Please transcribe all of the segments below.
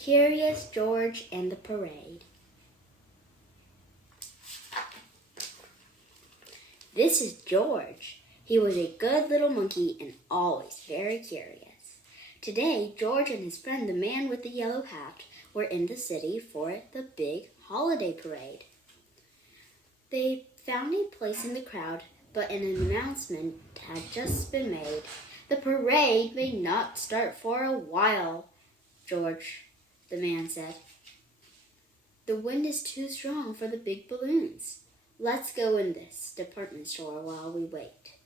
Curious George and the Parade. This is George. He was a good little monkey and always very curious. Today, George and his friend, the man with the yellow hat, were in the city for the big holiday parade. They found a place in the crowd, but an announcement had just been made. The parade may not start for a while, George, the man said. The wind is too strong for the big balloons. Let's go in this department store while we wait.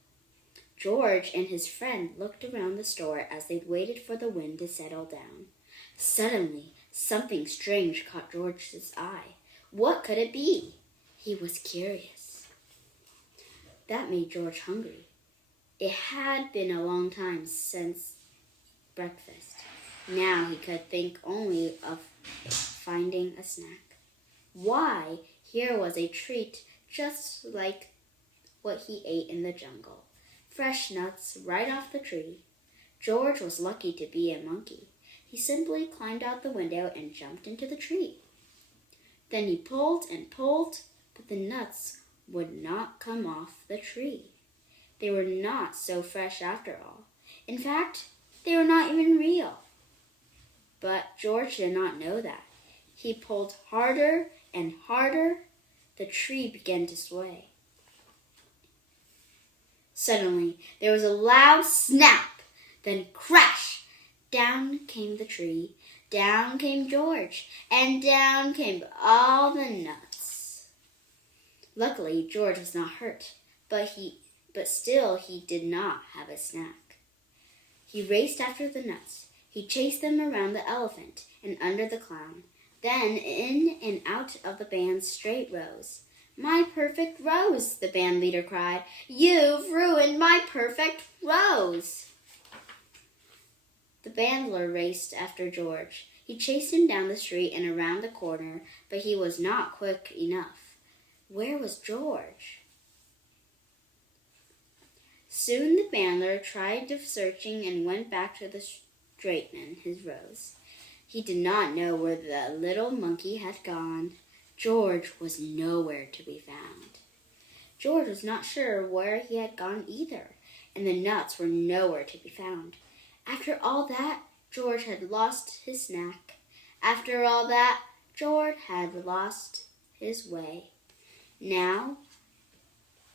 George and his friend looked around the store as they waited for the wind to settle down. Suddenly, something strange caught George's eye. What could it be? He was curious. That made George hungry. It had been a long time since breakfast. Now he could think only of finding a snack. Why, here was a treat just like what he ate in the jungle. Fresh nuts right off the tree. George was lucky to be a monkey. He simply climbed out the window and jumped into the tree. Then he pulled and pulled, but the nuts would not come off the tree. They were not so fresh after all. In fact, they were not even real. But George did not know that. He pulled harder and harder. The tree began to sway. Suddenly, there was a loud snap, then crash! Down came the tree, down came George, and down came all the nuts. Luckily, George was not hurt, but still he did not have a snack. He raced after the nuts. He chased them around the elephant and under the clown, then in and out of the band's straight rows. My perfect rose, the band leader cried. You've ruined my perfect rose. The bandler raced after George. He chased him down the street and around the corner, but he was not quick enough. Where was George? Soon the bandler tried searching and went back to the straightening his rose. He did not know where the little monkey had gone. George was nowhere to be found. George was not sure where he had gone either, and the nuts were nowhere to be found. After all that, George had lost his snack. After all that, George had lost his way. Now,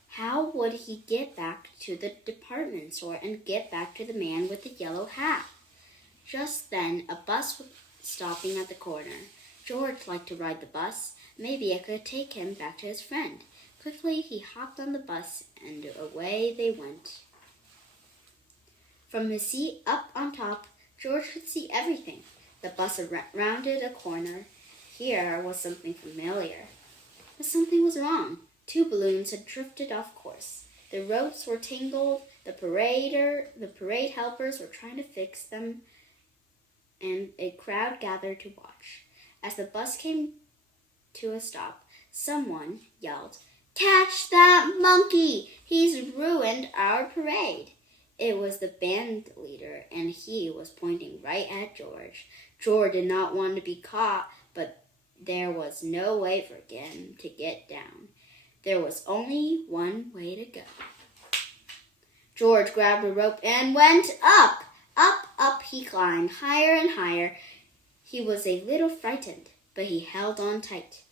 how would he get back to the department store and get back to the man with the yellow hat? Just then, a bus was stopping at the corner. George liked to ride the bus. Maybe I could take him back to his friend. Quickly, he hopped on the bus, and away they went. From his seat up on top, George could see everything. The bus rounded a corner. Here was something familiar. But something was wrong. 2 balloons had drifted off course. The ropes were tangled. The parade helpers were trying to fix them, and a crowd gathered to watch. As the bus came to a stop, someone yelled, Catch that monkey! He's ruined our parade. It was the band leader, and he was pointing right at George. George did not want to be caught, but there was no way for him to get down. There was only one way to go. George grabbed a rope and went up. Up, up he climbed, higher and higher. He was a little frightened, but he held on tight.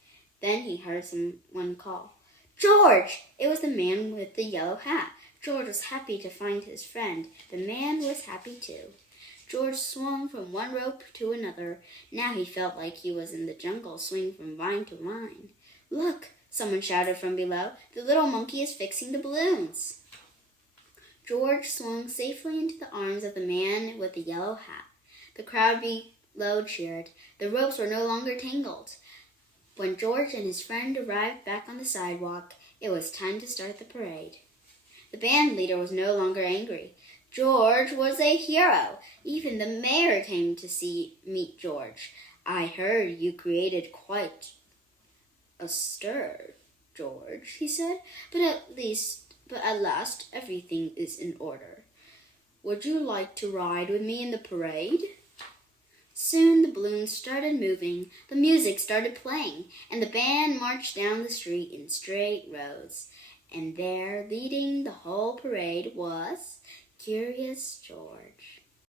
Then he heard someone call, George! It was the man with the yellow hat. George was happy to find his friend. The man was happy too. George swung from one rope to another. Now he felt like he was in the jungle, swinging from vine to vine. Look! Someone shouted from below. The little monkey is fixing the balloons. George swung safely into the arms of the man with the yellow hat. The crowd below cheered. The ropes were no longer tangled. When George and his friend arrived back on the sidewalk, it was time to start the parade. The band leader was no longer angry. George was a hero. Even the mayor came to meet George. I heard you created quite a stir, George, he said, but at last everything is in order. Would you like to ride with me in the parade? Soon the balloons started moving, the music started playing, and the band marched down the street in straight rows. And there, leading the whole parade, was Curious George.